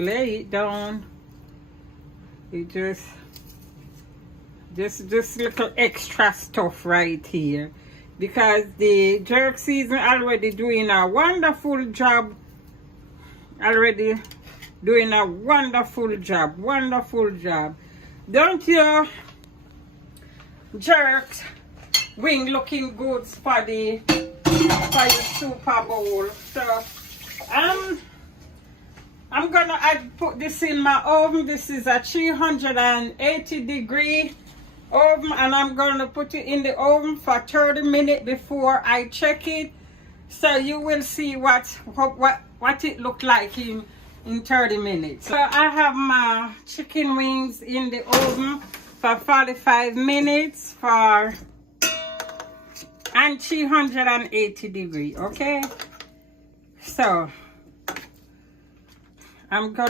lay it down. It just little extra stuff right here, because the jerk season already doing a wonderful job. Wonderful job. Don't your jerks wing looking good for the Super Bowl? So I'm gonna put this in my oven. This is a 380-degree oven, and I'm gonna put it in the oven for 30 minutes before I check it. So you will see what it looked like in 30 minutes. So I have my chicken wings in the oven for 45 minutes and 380 degrees. Okay, so I'm gonna